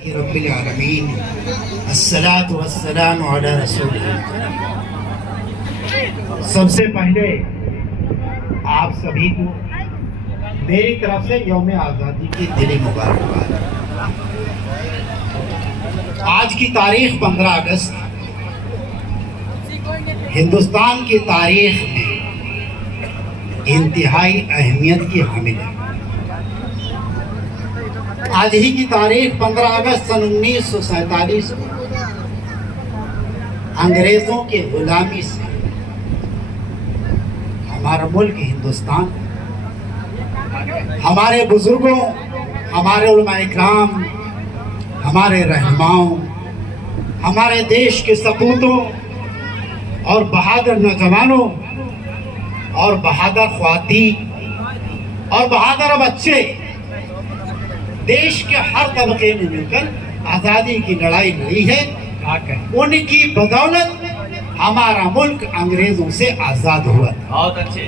रब्बिल आलमीन अस्सलातु वस्सलामु अला रसूलिल्लाह। सबसे पहले आप सभी को मेरी तरफ से यौम आज़ादी की दिली मुबारकबाद। आज की तारीख 15 अगस्त हिंदुस्तान की तारीख में इंतहाई अहमियत की हामिल है। आज ही की तारीख 15 अगस्त सन 1947 को अंग्रेजों के गुलामी से हमारा मुल्क हिंदुस्तान, हमारे बुजुर्गों, हमारे उलमाए इकराम, हमारे रहनुमाओं, हमारे देश के सपूतों और बहादुर नौजवानों और बहादुर ख्वातीन और बहादुर बच्चे देश के हर तबके में मिलकर आज़ादी की लड़ाई लड़ी है। उनकी बदौलत हमारा मुल्क अंग्रेजों से आज़ाद हुआ। बहुत अच्छे।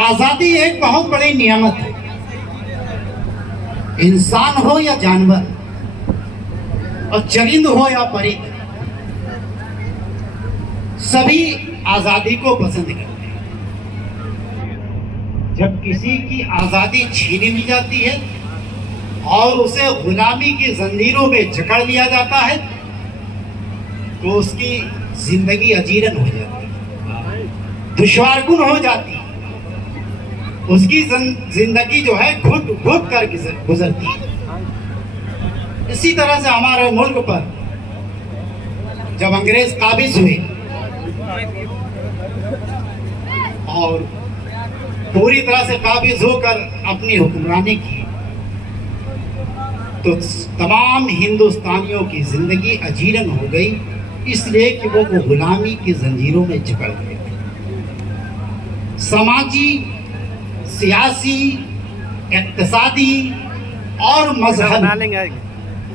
आज़ादी एक बहुत बड़ी नियामत है। इंसान हो या जानवर, और चरिंद हो या परिंद, सभी आज़ादी को पसंद करते हैं। जब किसी की आज़ादी छीनी ली जाती है और उसे गुलामी की जंजीरों में जकड़ लिया जाता है तो उसकी जिंदगी अजीरन हो जाती है, दुश्वारकुन हो जाती है। उसकी जिंदगी जो है घुट घुट कर गुजरती है। इसी तरह से हमारे मुल्क पर जब अंग्रेज काबिज हुए और पूरी तरह से काबिज होकर अपनी हुक्मरानी की तो तमाम हिंदुस्तानियों की जिंदगी अजीरन हो गई, इसलिए कि वो गुलामी की जंजीरों में जकड़ गए थे। समाजी, सियासी, इक्तिसादी और मजहबी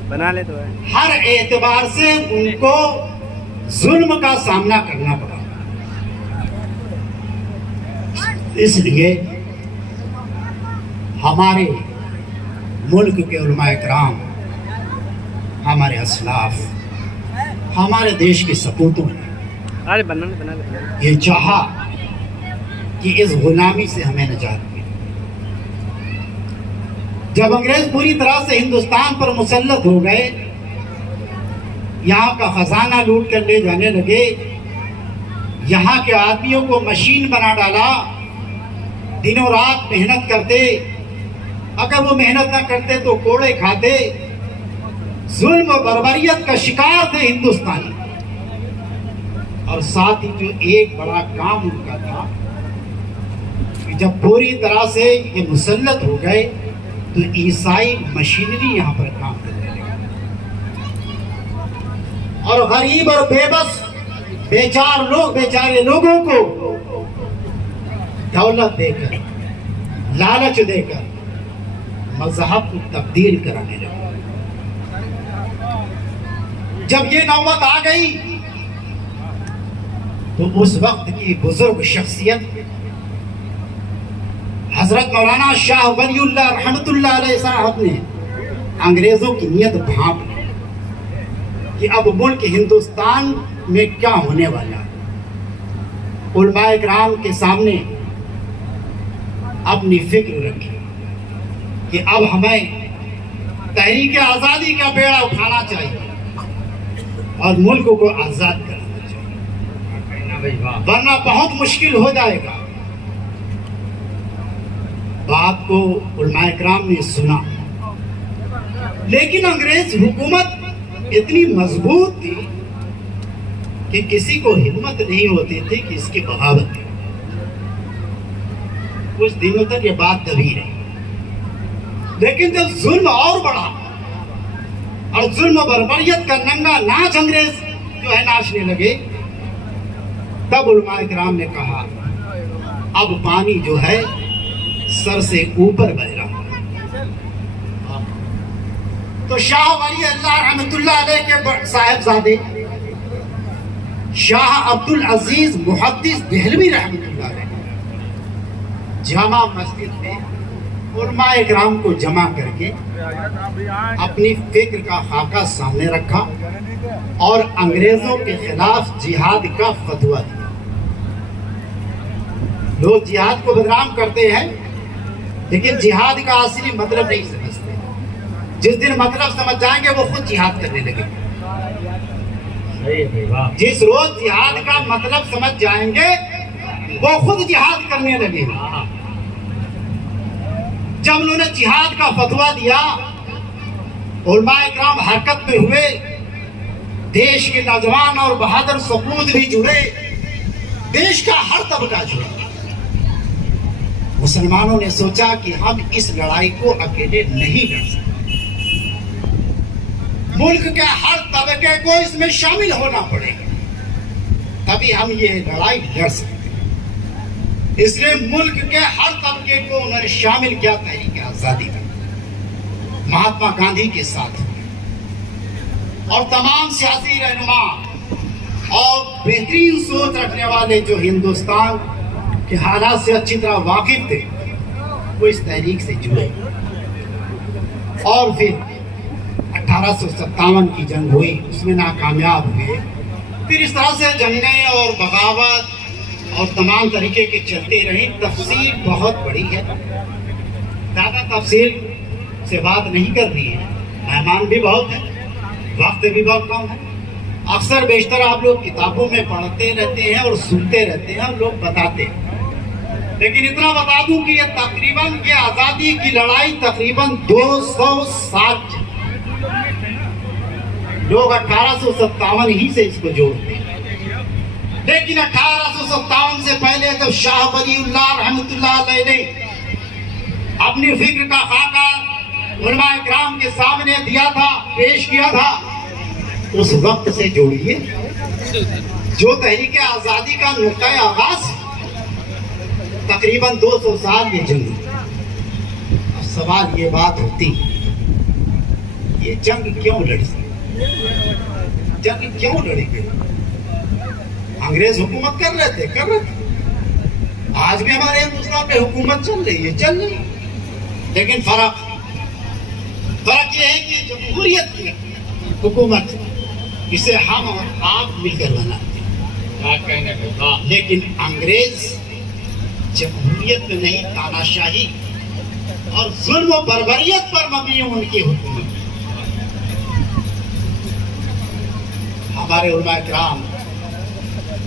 बना ले तो है। हर एतबार से उनको जुल्म का सामना करना पड़ा। इसलिए हमारे मुल्क के उलमाए किराम, हमारे असलाफ, हमारे देश के सपूतों ने बना ले। ये चाहा कि इस गुलामी से हमें निजात मिले। जब अंग्रेज पूरी तरह से हिंदुस्तान पर मुसल्लत हो गए, यहाँ का खजाना लूट कर ले जाने लगे, यहाँ के आदमियों को मशीन बना डाला, दिनों रात मेहनत करते, अगर वो मेहनत ना करते तो कोड़े खाते, जुल्म बर्बरियत का शिकार थे हिंदुस्तानी। और साथ ही जो एक बड़ा काम उनका था कि जब पूरी तरह से ये मुसल्लत हो गए तो ईसाई मशीनरी यहाँ पर काम करने लगी और गरीब और बेबस बेचारे लोगों को दौलत देकर, लालच देकर मजहब को तब्दील कराने लगे। जब ये नौबत आ गई तो उस वक्त की बुजुर्ग शख्सियत हजरत मौलाना शाह वलीउल्लाह रहमतुल्लाह अलैह साहब ने अंग्रेजों की नीयत भांप ली कि अब मुल्क हिंदुस्तान में क्या होने वाला है। उलमाए किराम के सामने अपनी फिक्र रखी कि अब हमें तहरीक आज़ादी का बेड़ा उठाना चाहिए और मुल्क को आज़ाद करना चाहिए, वरना बहुत मुश्किल हो जाएगा। बात को उलमाए किराम ने सुना, लेकिन अंग्रेज हुकूमत इतनी मजबूत थी कि किसी को हिम्मत नहीं होती थी कि इसकी बगावत करे। कुछ दिनों तक ये बात दबी रही, लेकिन जब जुल्म और बढ़ा और जुल्म बर्बरियत का नंगा नाच अंग्रेज जो है नाचने लगे, तब उलमाए किराम ने कहा अब पानी जो है सर से ऊपर बह रहा है। तो शाह वली अल्लाह रहमतुल्लाह अलैह के साहिबजादे शाह अब्दुल अजीज मुहद्दिस देहलवी रहमतुल्लाह अलैह जामा मस्जिद में उलमाए किराम को जमा करके अपनी फिक्र का खाका सामने रखा और अंग्रेजों के खिलाफ जिहाद का फतवा दिया। लोग जिहाद को बदनाम करते हैं, लेकिन जिहाद का असली मतलब नहीं समझते। जिस दिन मतलब समझ जाएंगे वो खुद जिहाद करने लगेंगे। जिस रोज जिहाद का मतलब समझ जाएंगे वो खुद जिहाद करने लगेंगे। जब उन्होंने जिहाद का फतवा दिया, उलमाए किराम हरकत में हुए, देश के नौजवान और बहादुर सपूत भी जुड़े, देश का हर तबका जुड़ा। मुसलमानों ने सोचा कि हम इस लड़ाई को अकेले नहीं लड़ सकते, मुल्क के हर तबके को इसमें शामिल होना पड़ेगा, तभी हम ये लड़ाई लड़ सकते। इसलिए मुल्क के हर तबके को उन्होंने शामिल किया तहरीक आजादी में। महात्मा गांधी के साथ और तमाम सियासी रहनुमा और बेहतरीन सोच रखने वाले जो हिंदुस्तान के हालात से अच्छी तरह वाकिफ थे, वो इस तहरीक से जुड़े। और फिर 1857 की जंग हुई, उसमें नाकामयाब हुए। फिर इस तरह से जंगें और बगावत और तमाम तरीके के चलते रहे। तफसील बहुत बड़ी है, ज़्यादा तफसील से बात नहीं कर रही है, मेहमान भी बहुत है, वक्त भी बहुत कम है। अक्सर बेशतर आप लोग किताबों में पढ़ते रहते हैं और सुनते रहते हैं और लोग बताते हैं, लेकिन इतना बता दूं कि ये तकरीबन के आज़ादी की लड़ाई तकरीबन 200 साल चली। लोग 1857 ही से इसको जोड़ते हैं, लेकिन 1857 से पहले जब शाह वलीउल्लाह रहमतुल्लाह अलैह ने अपनी फिक्र का खाका उलमाए किराम के सामने दिया था, पेश किया था, उस वक्त से जोड़िए जो तहरीक आजादी का नुक्ता आगाज तकरीबन 200 साल ये जंग। अब सवाल ये बात होती, ये जंग क्यों लड़ी? जंग क्यों लड़ी गई? अंग्रेज हुकूमत कर रहे थे। आज भी हमारे हिंदुस्तान में हुकूमत चल रही है, लेकिन फर्क ये है कि जमहूरियत की हुकूमत इसे हम और आप मिलकर बनाते हैं, लेकिन अंग्रेज जमहूरियत में नहीं, तानाशाही और जुल्म और बर्बरियत पर मबनी उनकी हुकूमत। हमारे उलमाए किराम,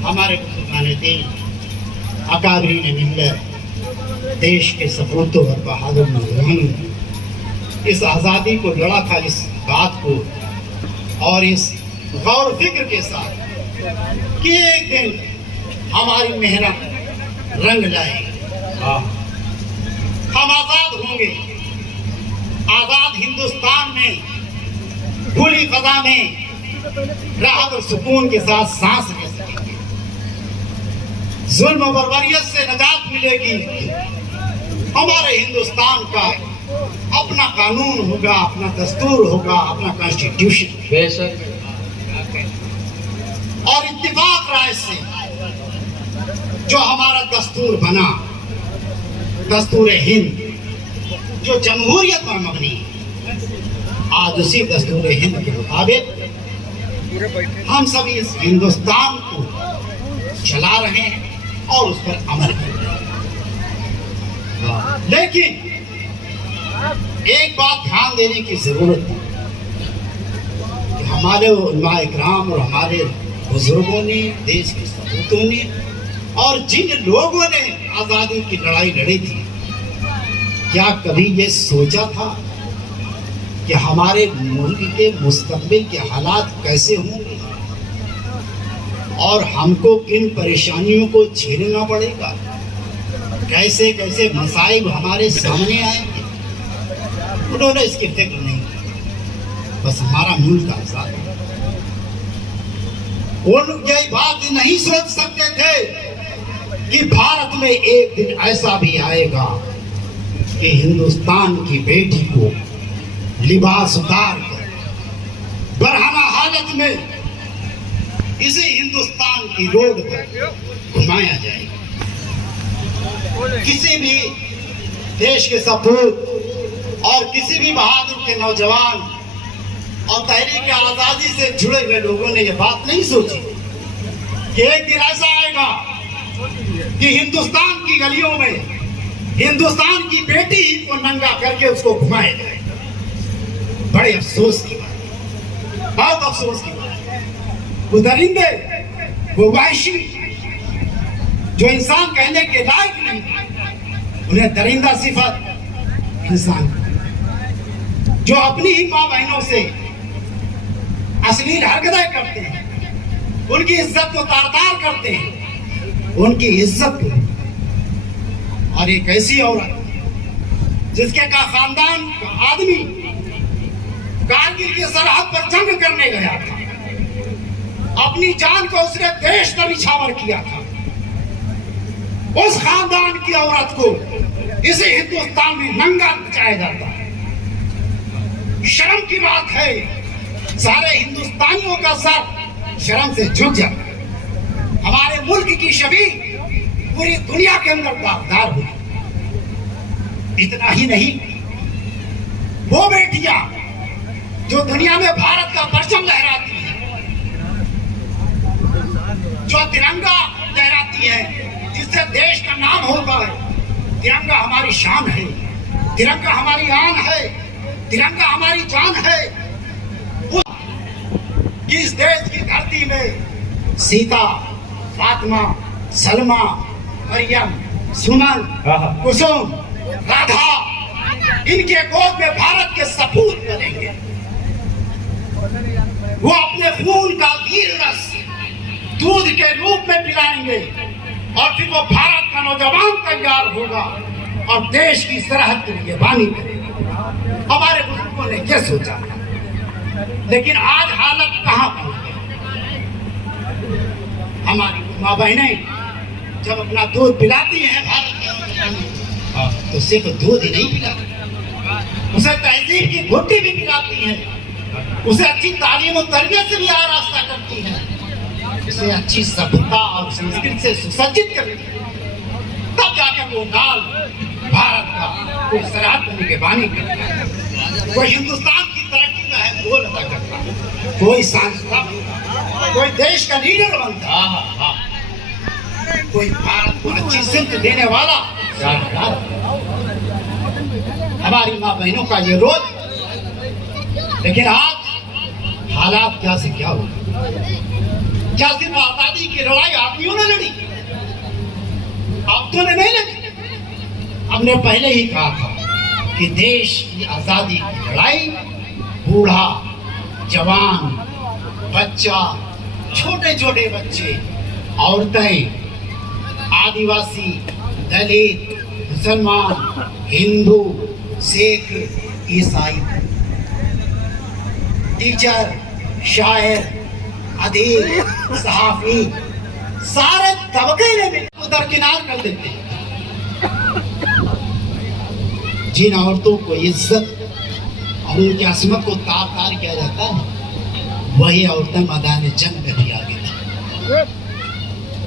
हमारे बुजुर्गान दीन, अकाबरीन मिल्लत, देश के सपूतों और बहादुर नौजवानों ने इस आज़ादी को लड़ा था, इस बात को और इस गौर फिक्र के साथ कि एक दिन हमारी मेहनत रंग लाएगी, हम आज़ाद होंगे। आज़ाद हिंदुस्तान में खुली फजा में राहत और सुकून के साथ सांस ले सकेंगे, जुल्म और बर्बरियत से निजात मिलेगी। हमारे हिंदुस्तान का अपना कानून होगा, अपना दस्तूर होगा, अपना कॉन्स्टिट्यूशन। बेशक। और इत्तेफाक राय से जो हमारा दस्तूर बना, दस्तूर हिंद, जो जमहूरियत पर मबनी है, आज उसी दस्तूर हिंद के मुताबिक हम सभी इस हिंदुस्तान को चला रहे हैं और उस पर अमल कर रहे हैं। लेकिन एक बात ध्यान देने की जरूरत है कि हमारे उलमाए किराम और हमारे बुजुर्गों ने, देश के सपूतों ने और जिन लोगों ने आजादी की लड़ाई लड़ी थी, क्या कभी ये सोचा था कि हमारे मुल्क के मुस्तकबिल के हालात कैसे होंगे और हमको किन परेशानियों को झेलना पड़ेगा, कैसे कैसे मसाइब हमारे सामने आएंगे? उन्होंने इसकी फिक्र नहीं की, बस हमारा मुल्क आजाद है। वो लोग यही बात नहीं सोच सकते थे कि भारत में एक दिन ऐसा भी आएगा कि हिंदुस्तान की बेटी को लिबास उतार कर बरहना हालत में इसे हिंदुस्तान की रोड पर घुमाया जाएगा। किसी भी देश के सपूत और किसी भी बहादुर के नौजवान और तहरीक आजादी से जुड़े हुए लोगों ने यह बात नहीं सोची कि एक दिन ऐसा आएगा कि हिंदुस्तान की गलियों में हिंदुस्तान की बेटी ही को नंगा करके उसको घुमाया जाए। बड़े अफसोस की बात, बहुत अफसोस की बात। वो दरिंदे, वो वहशी जो इंसान कहने के लायक नहीं, उन्हें दरिंदा सिफत इंसान, जो अपनी ही माँ बहनों से अश्लील हरकतें करते हैं, उनकी इज्जत को तार-तार करते हैं, उनकी इज्जत को। और एक ऐसी औरत जिसके का खानदान का आदमी कारगिल की सरहद पर जंग करने गया था, अपनी जान को उसने देश पर निछावर किया था, उस खानदान की औरत को इसी हिंदुस्तान में नंगा नचाया जाता है। शर्म की बात है, सारे हिंदुस्तानियों का सर शर्म से झुक जाता है। हमारे मुल्क की छवि पूरी दुनिया के अंदर दागदार हुई। इतना ही नहीं, वो बेटियां जो दुनिया में भारत का परचम लहराती है, जो तिरंगा लहराती है, जिससे देश का नाम होता है। तिरंगा हमारी शान है, तिरंगा हमारी आन है, तिरंगा हमारी जान है। इस देश की धरती में सीता, फातिमा, सलमा, मरियम, सुमन, कुसुम, राधा, इनके गोद में भारत के सपूत बनेंगे। वो अपने खून का वीर रस दूध के रूप में पिलाएंगे और फिर वो भारत का नौजवान तैयार होगा और देश की सरहद के लिए बानी करेगा। हमारे बुजुर्गों ने यह सोचा, लेकिन आज हालत कहां पहुंच गई। हमारी माँ बहनें जब अपना दूध पिलाती हैं भारत, तो सिर्फ दूध ही नहीं पिलाती, उसे तहजीब की घुट्टी भी पिलाती हैं, उसे अच्छी तालीम और तरबियत से भी आरास्ता करती हैं, उसे अच्छी सभ्यता और संस्कृति से सुसज्जित करती है। तब जाकर वो नाल भारत का कोई सरहद बनी के बानी करता है, कोई हिंदुस्तान की तरक्की का है बोल अदा करता है, कोई सांसद, कोई देश का लीडर बनता है, कोई भारत को अच्छी सिद्ध देने वाला। हमारी माँ बहनों का ये रोज, लेकिन आज हालात क्या से क्या हो। क्या सिर्फ आजादी की लड़ाई आदमियों ने लड़ी? औरतों ने नहीं लड़ी। हमने पहले ही कहा था कि देश की आजादी की लड़ाई बूढ़ा, जवान, बच्चा, छोटे छोटे बच्चे, औरतें, आदिवासी, दलित, मुसलमान, हिंदू, सिख, ईसाई, टीचर, शायर, अदीब, सहाफी, सारे तबके ने दरकिनार कर देते हैं। जिन औरतों को इज्जत और उनकी असमत को तार-तार किया जाता है, वही औरतें मैदान जंग में भी आगे थी,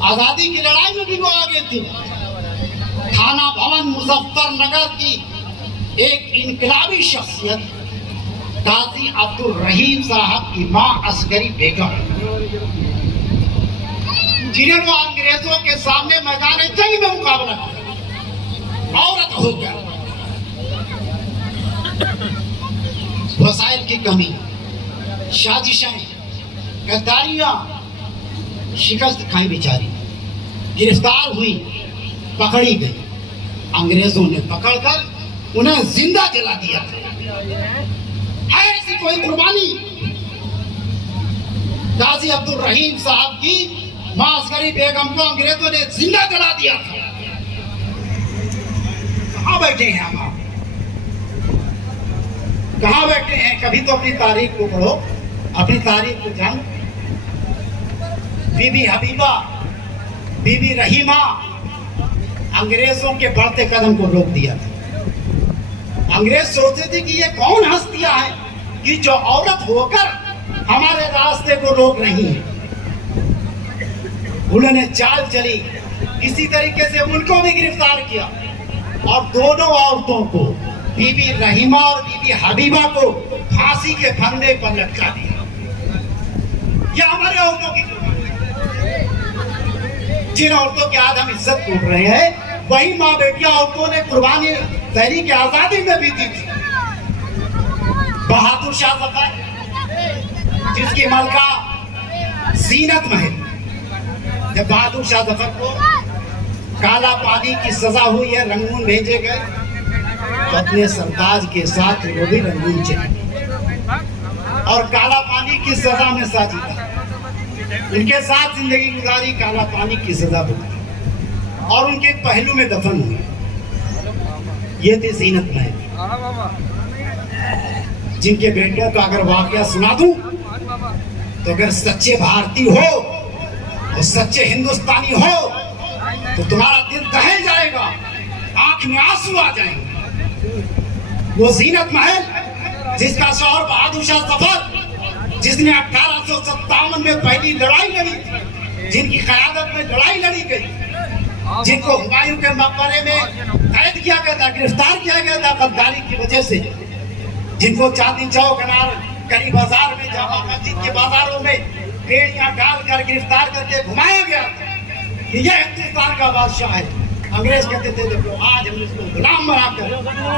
आजादी की लड़ाई में भी वो आगे थी। थाना भवन मुजफ्फरनगर की एक इनकलाबी शख्सियत काजी अब्दुल रहीम साहब की मां असगरी बेगम, जिन्होंने वो अंग्रेजों के सामने मैदान जंग में मुकाबला किया, औरत होकर। वसाइल की कमी, साजिशें, गद्दारियां, शिकस्त खाई बेचारी, गिरफ्तार हुई, पकड़ी गई। अंग्रेजों ने पकड़कर उन्हें जिंदा जला दिया था। है ऐसी कोई कुर्बानी? काजी अब्दुल रहीम साहब की मां असगरी बेगम को अंग्रेजों ने जिंदा जला दिया था। कहां बैठे हैं हम? कहां बैठे हैं? कभी तो अपनी तारीख को पढ़ो, अपनी तारीख को जानो। बीबी हबीबा, बीबी रहीमा अंग्रेजों के बढ़ते कदम को रोक दिया था। अंग्रेज सोचते थे कि ये कौन हस्तियां हैं कि जो औरत होकर हमारे रास्ते को रोक रही है। उन्होंने चाल चली, किसी तरीके से उनको भी गिरफ्तार किया और दोनों औरतों को, बीबी रहीमा और बीबी हबीबा को फांसी के फंदे पर लटका दिया। यह हमारे औरतों की कुर्बानी। जिन औरतों की आज हम इज्जत लूट रहे हैं, वही माँ बेटियां औरतों ने कुर्बानी तहरीक आजादी में भी दी थी। बहादुर शाह जफर, जिसकी मलका जीनत महल, जब बहादुर शाह जफर को काला पानी की सजा हुई है, रंगून भेजे गए, तो अपने सरताज के साथ वो भी रंगून चले और काला पानी की सजा में साजिदा उनके साथ जिंदगी गुजारी, काला पानी की सजा भुगती और उनके पहलू में दफन हुई। ये थी जीनत महल, जिनके बेटियों का अगर वाकया सुना दूं तो अगर सच्चे भारतीय हो और सच्चे हिंदुस्तानी हो तो तुम्हारा दिल दहल जाएगा, आंख में आंसू आ जाएंगे। वो जीनत महल जिसका शौहर बहादुर शाह जफर, जिसने 1857 में पहली लड़ाई लड़ी थी, जिनकी क़यादत में लड़ाई लड़ी गई, जिनको हुमायूं के मकबरे में कैद किया गया था, गिरफ्तार किया गया था गद्दारी की वजह से, जिनको चांदनी चौक, अनार गली बाजार में, जामा मस्जिद के बाजारों में बेड़ियां डालकर गिरफ्तार करके घुमाया गया कि यह हिंदुस्तान का बादशाह है। अंग्रेज कहते थे देखो आज हम इसको गुलाम बनाकर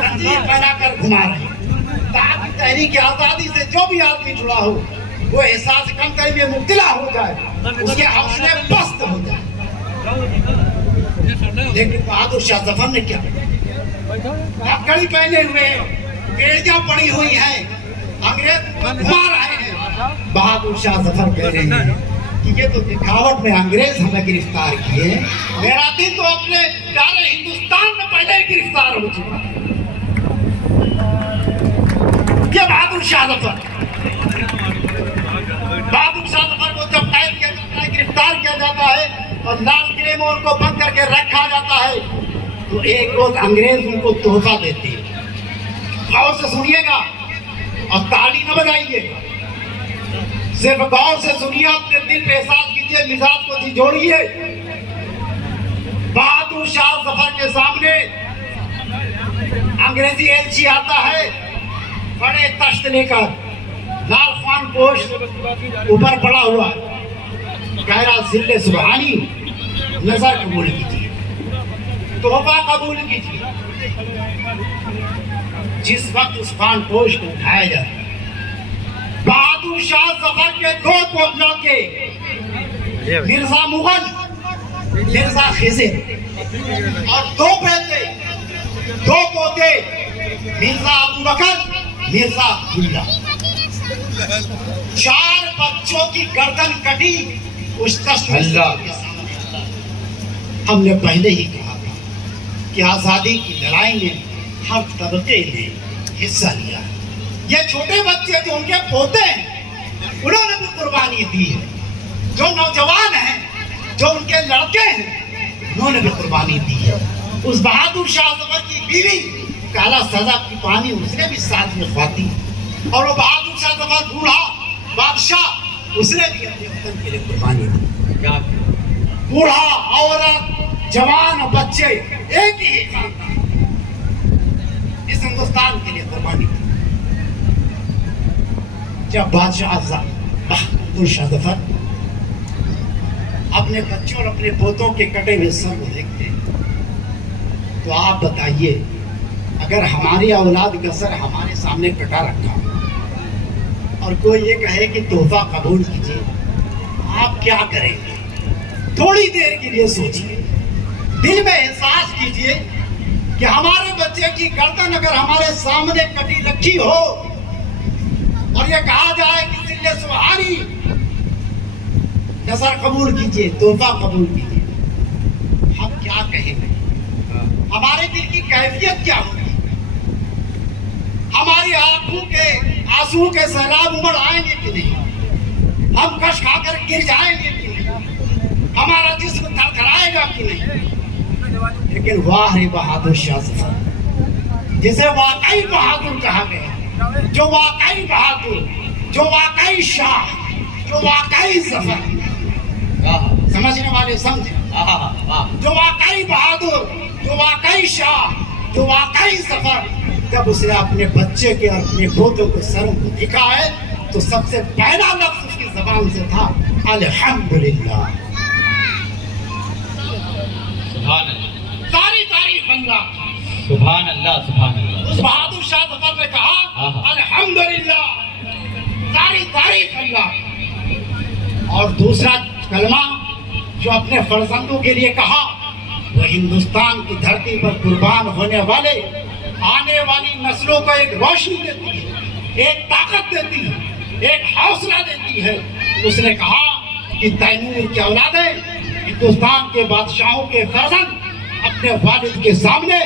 जंजीर पहनाकर घुमा रहे हैं, ताकि तहरीक आजादी से जो भी आदमी जुड़ा हो वो एहसास कमतरी में मुब्तला हो जाए, उसके हौसले पस्त हो जाए। लेकिन बहादुर शाह जफर ने क्या, हथकड़ी पहने हुए, बेड़ियां पड़ी हुई हैं, अंग्रेज घुमा रहे हैं। बहादुर शाह जफर कह रहे हैं कि ये तो दिखावट में अंग्रेज हमें गिरफ्तार किए, मेरा दिल तो अपने प्यारे हिंदुस्तान में पहले ही गिरफ्तार हो चुका। ये बहादुर शाह जफर को जब कैद किया जाता है, गिरफ्तार किया जाता है और लाल किले में उनको बंद करके रखा जाता है, तो एक रोज अंग्रेज उनको तोहफा देते हैं। गौर से सुनिएगा और ताली न बजाइएगा, सिर्फ गौर से सुनिए, अपने दिल पे एहसास कीजिए, मिजाज को जोड़िए। बहादुर शाह जफर के सामने अंग्रेजी एलची आता है, बड़े तख्त लेकर, लाल खान पोश ऊपर पड़ा हुआ, कह रहा जिल्ले सुबहानी नजर कबूल कीजिए, तोहफा कबूल कीजिए। जिस वक्त उस खान पोश को उठाया जाता, बहादुर शाह जफर के दो लड़के, मिर्जा मुगल, मिर्जा खिज़िर और दो बेटे, दो पोते, मिर्जा अबू बकर, मिर्जा अब्दुल्ला, 4 बच्चों की गर्दन कटी उस तस्वीर के सामने। हमने पहले ही कहा था कि आजादी की लड़ाई में हर तबके ने हिस्सा लिया। ये छोटे बच्चे जो उनके पोते हैं, उन्होंने भी कुर्बानी दी है। जो नौजवान हैं, जो उनके लड़के हैं, उन्होंने भी कुर्बानी दी है। उस बहादुर शाह जफर की बीवी काला सजा की पानी, उसने भी साथ में खाती, और वो बहादुर शाह जफर बूढ़ा बादशाह, उसने भी अपने वतन के लिए कुर्बानी दी। बूढ़ा, औरत, जवान, बच्चे, एक ही खानदान इस हिंदुस्तान के लिए कुर्बानी दी। जब बादशाह बहादुर शाह जफर अपने बच्चों और अपने पोतों के कटे हुए सर को देखते हैं, तो आप बताइए, अगर हमारी औलाद का सर हमारे सामने कटा रखा और कोई ये कहे कि तोहफा कबूल कीजिए, आप क्या करेंगे? थोड़ी देर के लिए सोचिए, दिल में एहसास कीजिए कि हमारे बच्चे की गर्दन अगर हमारे सामने कटी रखी हो और ये कहा जाए कि जिल्ले सुबहानी नजर कबूल कीजिए, तोहफा कबूल कीजिए, हम क्या कहेंगे? हमारे दिल की कैफियत क्या होगी? हमारी आंखों के आंसू के सैलाब उमड़ आएंगे कि नहीं? हम कश खाकर गिर जाएंगे कि नहीं? हमारा जिस्म थरथराएगा कि नहीं? लेकिन वाह रे बहादुर शाह जफर, जिसे वाकई बहादुर कहा गया, जो वाकई बहादुर, जो वाकई शाह, जो वाकई जफर, समझने वाले समझे, जो वाकई बहादुर, जो वाकई शाह, तो वाकई सफर जब उसने अपने बच्चे के और अपने पोतों के सरों को देखा है तो सबसे पहला लफ्ज उसकी जबान से था अल्हम्दुलिल्लाह। सुभान अल्लाह, सारी तारीफ अल्लाह। सुभान अल्लाह, सुभान अल्लाह। उस बहादुर शाह जफर ने कहा अल्हम्दुलिल्लाह, सारी तारीफ अल्लाह। और दूसरा कलमा जो अपने फर्जंदों के लिए कहा वो हिंदुस्तान की धरती पर कुर्बान होने वाले आने वाली नस्लों को एक रोशनी देती है, एक ताकत देती है, एक हौसला देती है। उसने कहा कि तैमूर की औलादें हिंदुस्तान के बादशाहों के फर्जंद अपने वालिद के सामने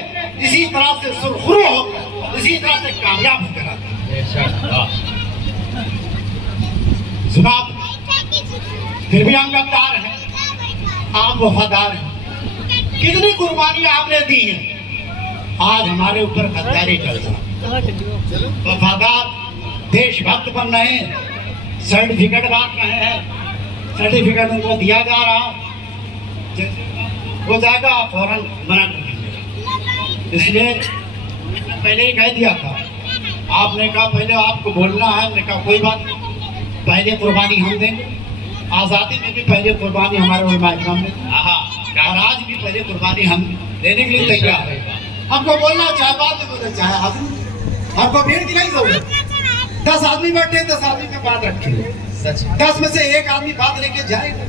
इसी तरह से सुरखरू होकर इसी तरह से कामयाब होकर आते हैं। जनाब फिर भी हम गद्दार हैं, आप वफादार हैं। कितनी कुर्बानियां आपने दी हैं, आज हमारे ऊपर गद्दारी कर रहा। वफादार देशभक्त बन रहे हैं, सर्टिफिकेट बांट रहे हैं, सर्टिफिकेट उनको दिया जा रहा हो जाएगा फौरन मना कर दीजिए। इसलिए पहले ही कह दिया था, आपने कहा पहले आपको बोलना है, मैंने कहा कोई बात नहीं, पहले कुर्बानी हम देंगे। आज़ादी में भी पहले कुर्बानी हमारे उलमा इकराम ने दी और आज भी पहले कुर्बानी हम देने के लिए तैयार है। हमको बोलना चाहे बात में बोले चाहे आदमी, हमको भीड़ की नहीं जरूरत। 10 आदमी बैठे 10 आदमी में बात रखें, 10 में से एक आदमी बात लेके जाएगा।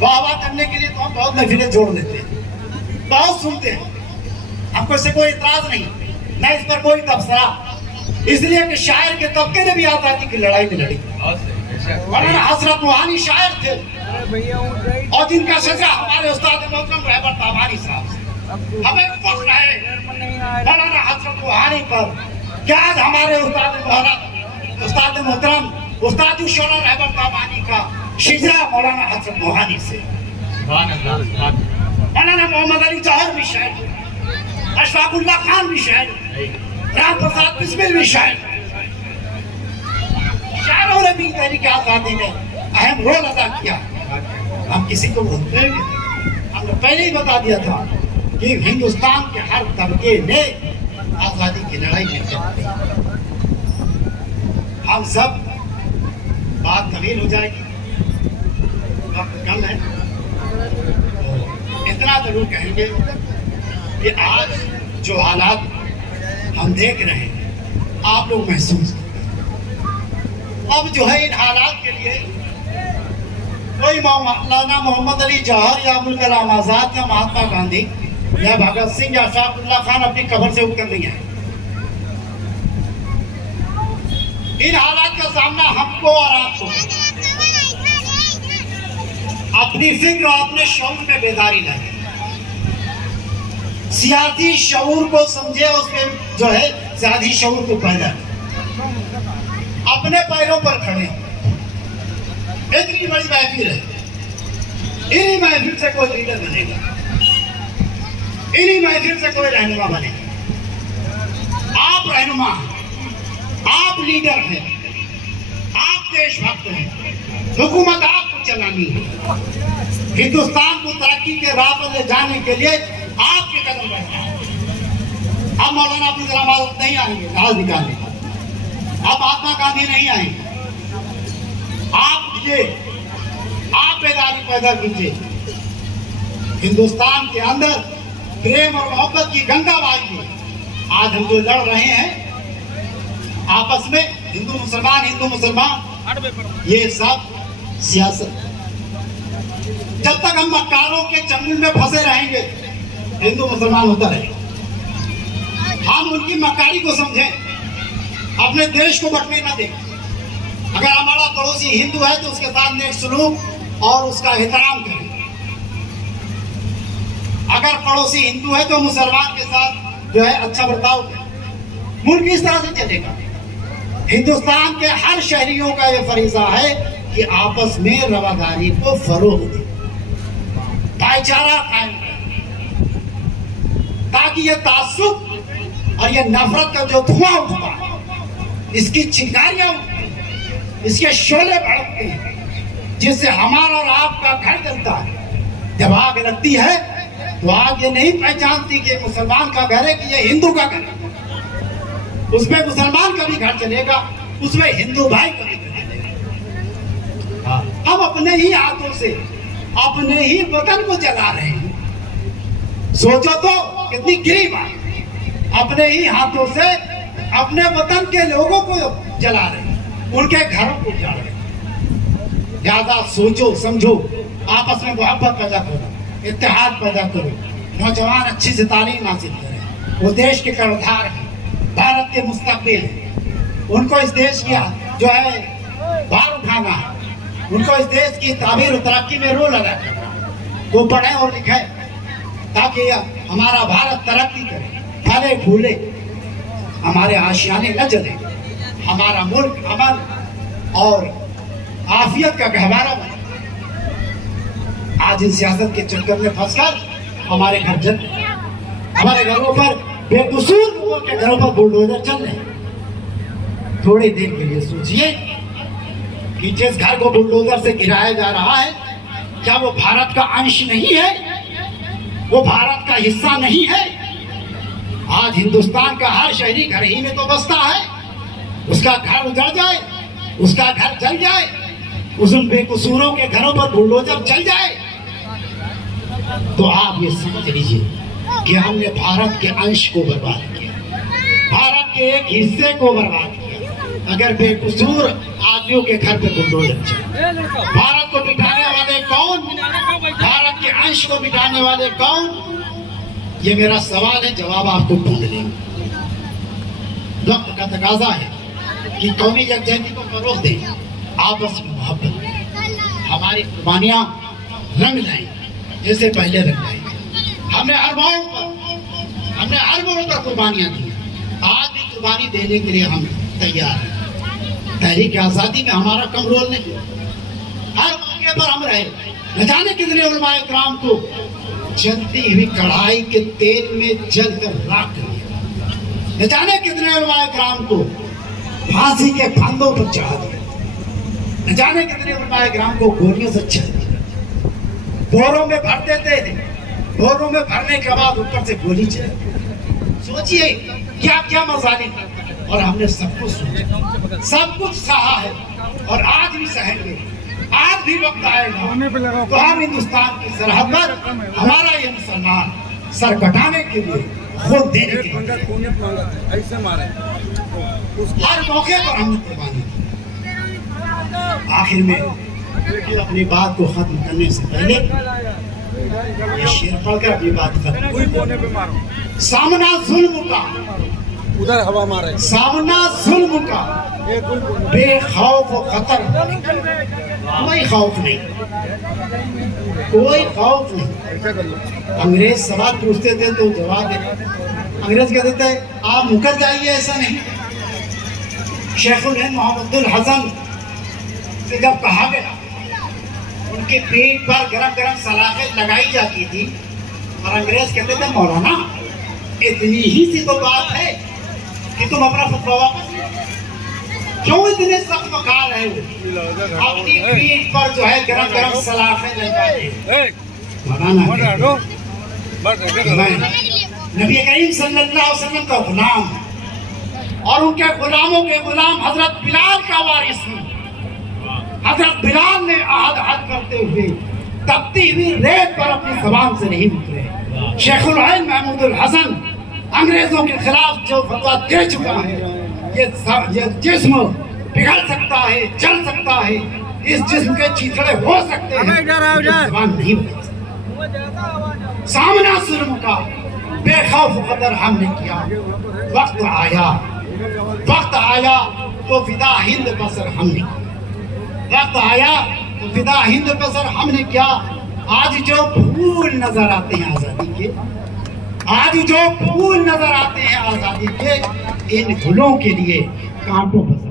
वाह वाह करने के लिए तो हम बहुत महफिलें जोड़ लेते हैं, बहुत सुनते हैं, हमको इससे कोई इतराज नहीं, न इस पर कोई तबसरा। इसलिए कि शायर के तबके ने भी आज़ादी की लड़ाई में लड़ी। मौलाना हजरत मोहानी शायर थे और जिनका सजा हमारे उस्ताद मोहतरम रहबर ताबानी साहब से। हमें फख्र है मौलाना हजरत मोहानी पर क्या आज हमारे उस्ताद मोहतरम उस्ताद शोरा रहबर ताबानी का शिजरा मौलाना हजरत मोहानी से। मौलाना मोहम्मद अली जौहर भी शायर, अशफाकुल्लाह खान भी शायर, राम प्रसाद बिस्मिल भी शायर। शायरों ने भी तहरीक आज़ादी में अहम रोल अदा किया। हम किसी को भूलते हैं, हमने पहले ही बता दिया था कि हिंदुस्तान के हर तबके ने आज़ादी की लड़ाई में हिस्सा। हम सब बात तवील हो जाएगी, वक्त कम है, इतना जरूर कहेंगे कि आज जो हालात हम देख रहे हैं आप लोग महसूस करें। अब जो है इन हालात के लिए कोई मौलाना मोहम्मद अली जौहर या अबुल कलाम आजाद या महात्मा गांधी या भगत सिंह या अशफाकुल्लाह खान अपनी कब्र से उठकर नहीं आए। इन हालात का सामना हमको और आपको अपनी फिक्र और अपने शौक में बेदारी लाए, सियासी शऊर को समझे, उसमें जो है सियासी शऊर को पैदा, अपने पैरों पर खड़े। इतनी बड़ी महफिल है, इन्हीं महफिल से कोई लीडर बनेगा, इन्हीं महफिल से कोई रहनुमा बनेगा। आप रहनुमा हैं, आप लीडर हैं, आप देशभक्त हैं, हुकूमत आपको चलानी है। हिंदुस्तान को तरक्की के राह पर ले जाने के लिए आपके कदम बढ़ना है। अब मौलाना अब्दुल कलाम आजाद नहीं आएंगे राज निकालने, अब महात्मा गांधी नहीं आएंगे। आप ये आप बेदारी पैदा कीजिए, हिंदुस्तान के अंदर प्रेम और मोहब्बत की गंगा बहाइए। आज हम जो लड़ रहे हैं आपस में, हिंदू मुसलमान, ये सब सियासत। जब तक हम मक्कारों के चंगुल में फंसे रहेंगे हिंदू मुसलमान होता रहेगा। हम उनकी मक्कारी को समझें, अपने देश को बटने न दें। अगर हमारा पड़ोसी हिंदू है तो उसके साथ नेक सलूक और उसका एहतराम करें। अगर पड़ोसी हिंदू है तो मुसलमान के साथ जो है अच्छा बर्ताव करें। मुल्क इस तरह से चलेगा। हिंदुस्तान के हर शहरियों का यह फरीजा है कि आपस में रवादारी को फरोग दें, भाईचारा कायम करें, ताकि ये तासुब और ये नफरत का जो धुआं उठता है, इसकी चिंगारियां उठती हैं, इसके शोले भड़कते हैं, जिससे हमारा और आपका घर जलता है। जब आग लगती है तो आज ये नहीं पहचानती कि मुसलमान का घर है कि ये हिंदू का घर है। उसमें मुसलमान का भी घर चलेगा, उसमें हिंदू भाई का भी घर चलेगा। हम अपने ही हाथों से अपने ही वतन को जला रहे हैं। सोचो तो कितनी गिरी बात, अपने ही हाथों से अपने वतन के लोगों को जला रहे हैं, उनके घरों को उजाड़ रहे हैं। ज्यादा सोचो समझो, आपस में मोहब्बत पैदा करो, इत्तेहाद पैदा करो, नौजवान अच्छी से तालीम हासिल करें। वो देश के कर्णधार हैं, भारत के मुस्तकबिल हैं। उनको इस देश की जो है भार उठाना है, उनको इस देश की तामीर और तरक्की में रोल अदा करना है। वो पढ़े और लिखे ताकि हमारा भारत तरक्की करे, फले फूले, हमारे आशियाने न जले, हमारा मुल्क अमन और आफियत का गहवारा बने। आज इन सियासत के चक्कर में फंसकर हमारे घर जल रहे हैं, हमारे घरों पर बेकसूर लोगों के घरों पर बुलडोजर चल रहे हैं। थोड़ी देर के लिए सोचिए कि जिस घर को बुलडोजर से गिराया जा रहा है, क्या वो भारत का अंश नहीं है? वो भारत का हिस्सा नहीं है? आज हिंदुस्तान का हर शहरी घर ही में तो बसता है। उसका घर उजड़ जाए, उसका घर जल जाए, उन बेकसूरों के घरों पर बुलडोजर चल जाए, तो आप ये समझ लीजिए कि हमने भारत के अंश को बर्बाद किया, भारत के एक हिस्से को बर्बाद किया। अगर बेकसूर आदमियों के घर पे बुलडोजर चले, भारत को मिटाने वाले कौन? भारत के अंश को मिटाने वाले कौन? ये मेरा सवाल है, जवाब आपको ढूंढ लेंगे। वक्त का तकाजा है कि कौमी यकजहती को फरोग दें, आपस में मोहब्बत, हमारी कुर्बानियां रंग लाएं जैसे पहले रंग लाई। हमने हर मोड़ पर कुर्बानियां दी, आज भी कुर्बानी देने के लिए हम तैयार हैं। तहरीक आजादी में हमारा कम रोल नहीं, हर मौके पर हम रहे। न जाने कितने उलमाए इकराम को जलती हुई कढ़ाई के तेल में जलकर राख कर दिया, न जाने कितने उलमाए इकराम को फांसी के फंदों पर चढ़ा दिया, न जाने कितने उलमाए इकराम को गोलियों से छेड़ दिया। बोरों में भर देते थे, बोरों में भरने के बाद ऊपर से गोली चली। सोचिए क्या मजालिम, और हमने सब कुछ सोचा, सब कुछ सहा है और आज भी सहेंगे। आज भी वक्त आएगा तो हम हिंदुस्तान की सरहद पर हमारा ये मुसलमान सर कटाने के लिए खुद देने के लिए हर मौके पर हमने कुर्बानी दी। आखिर में अपनी बात को खत्म करने से पहले ये शेर पढ़कर अपनी बात खत्म। सामना जुल्म का, उधर हवा मारे, सामना जुल्म का बेखौफ व खतर, कोई खौफ नहीं, कोई खौफ नहीं। अंग्रेज सवाल पूछते थे तो जवाब देते, अंग्रेज कहते थे आप मुकर जाइए, ऐसा नहीं। शेखुल हिंद मोहम्मद हसन से जब कहा गया, उनके पेट पर गरम गरम सलाखें लगाई जाती थी और अंग्रेज कहते थे मौलाना इतनी ही सी तो बात है कि तुम अपना फतवा वापस लो, क्यों इतने सख्त खा रहे हो? अपनी पीठ पर जो है गरम गरम सलाखें लगाते मौलाना। नबी करीम सल्लल्लाहु अलैहि वसल्लम का गुलाम और उनके गुलामों के गुलाम हजरत बिलाल का वारिस हूँ। हजरत बिलाल ने आहद करते हुए तपती हुई रेत पर अपनी जबान से नहीं उतरे। शेखुल हिंद महमूदुल हसन अंग्रेजों के खिलाफ जो फतवा दे चुका है, ये जिस्म पिघल सकता है, जल सकता है, इस जिस्म के चीथड़े हो सकते हैं, जबान नहीं बदल सकती। सामना जुल्म का बेखौफ कदर हमने किया। वक्त आया तो फिदा हिंद बसर हमने, वक्त आया तो फिदा हिंद बसर हमने क्या। आज जो फूल नजर आते हैं आजादी के, आज जो फूल नजर आते हैं आजादी के, इन फूलों के लिए कांटों पर